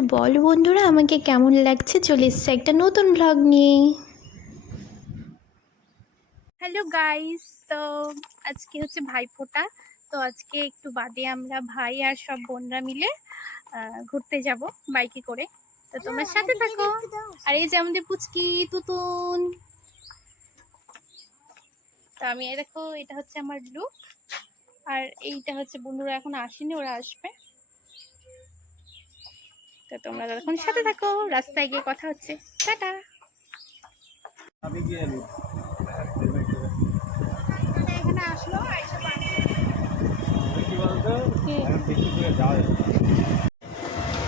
তো বল বন্ধুরা আমাকে কেমন লাগছে, চলে এসছে একটা নতুন ব্লগ নিয়ে। হ্যালো গাইস, তো আজকে হচ্ছে ভাইফোঁটা। তো আজকে একটু বাদে আমরা ভাই আর সব বোনরা মিলে ঘুরতে যাব বাইকে করে। তো তোমার সাথে থাকো। আর এই যে আমাদের পুচকি তুতুন। তো আমি এই দেখো, এটা হচ্ছে আমার লুক। আর এইটা হচ্ছে বন্ধুরা এখন আসেনি, ওরা আসবে। তো তোমরা তখন সাথে থাকো, রাস্তায় গিয়ে কথা হচ্ছে। টাটা। এখানে আসলো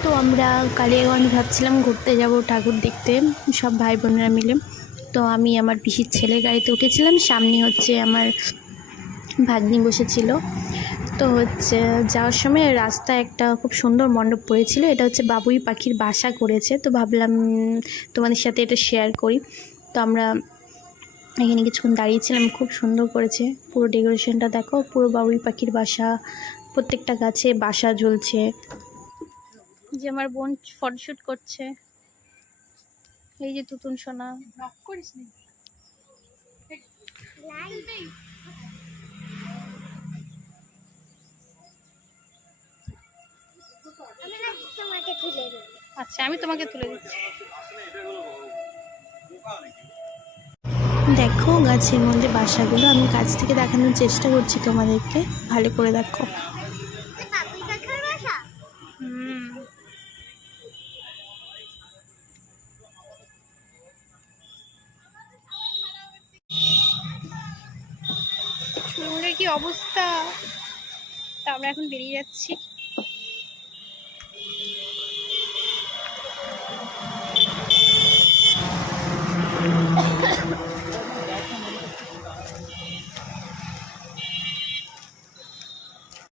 তো আমরা কালিয়াগঞ্জ ভাবছিলাম ঘুরতে যাব ঠাকুর দেখতে, সব ভাই বোনেরা মিলে। তো আমি আমার পিসির ছেলের গাড়িতে উঠেছিলাম, সামনে হচ্ছে আমার ভাগ্নি বসেছিল। তো হচ্ছে যাওয়ার সময় রাস্তায় একটা খুব সুন্দর মণ্ডপ পড়েছিল, এটা হচ্ছে বাবুই পাখির বাসা করেছে। তো ভাবলাম তোমাদের সাথে এটা শেয়ার করি। তো আমরা এখানে কিছুক্ষণ দাঁড়িয়েছিলাম, খুব সুন্দর করেছে পুরো ডেকোরেশনটা। দেখো পুরো বাবুই পাখির বাসা, প্রত্যেকটা গাছে বাসা ঝুলছে। যে আমার বোন ফটোশুট করছে, এই যে তুতুন সোনা। করিস নি আচ্ছা, আমি তোমাকে তুলে দিচ্ছি। দেখো গাছের মধ্যে বাসাগুলো, আমি কাছ থেকে দেখানোর চেষ্টা করছি তোমাদেরকে, ভালো করে দেখো। চুলের কি অবস্থা। তা আমরা এখন বেরিয়ে যাচ্ছি।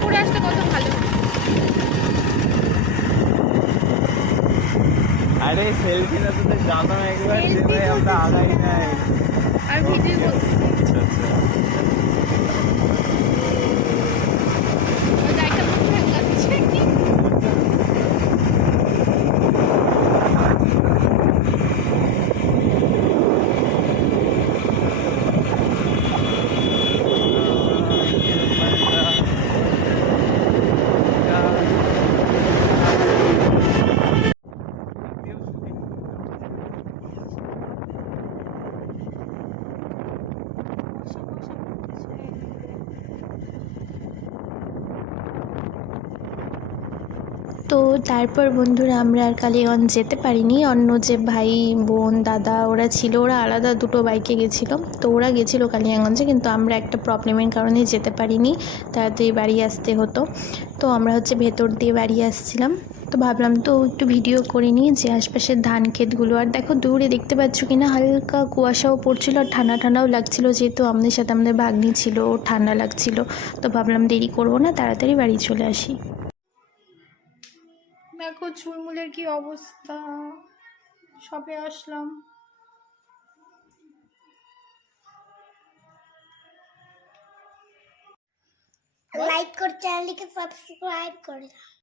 ঘুরে আসতে কত ভালো। अरे सेल्फी ना तो जाना है एक बार से भाई हम तो आना ही ना है আর ভিডিও করছি। अच्छा अच्छा ওই জায়গাটা খুব ভালো লাগছে। তো তারপর বন্ধুরা আমরা আর কালীগঞ্জ যেতে পারিনি। অন্য যে ভাই বোন দাদা ওরা ছিল, ওরা আলাদা দুটো বাইকে গেছিলো। তো ওরা গেছিলো কালিয়াগঞ্জে, কিন্তু আমরা একটা প্রবলেমের কারণে যেতে পারিনি, তাড়াতাড়ি বাড়ি আসতে হতো। তো আমরা হচ্ছে ভেতর দিয়ে বাড়ি আসছিলাম। তো ভাবলাম তো একটু ভিডিও করে নিই যে আশপাশের ধান ক্ষেতগুলো। আর দেখো দূরে দেখতে পাচ্ছ কি না, হালকা কুয়াশাও পড়ছিল আর ঠান্ডা ঠান্ডাও লাগছিল, যেহেতু আমাদের সাথে আমাদের ভাগ্নি ছিল, ঠান্ডা লাগছিল। তো ভাবলাম দেরি করবো না, তাড়াতাড়ি বাড়ি চলে আসি। দেখো চুলমুলের কি অবস্থা, সবে আসলাম। লাইক করে চ্যানেলটিকে সাবস্ক্রাইব করে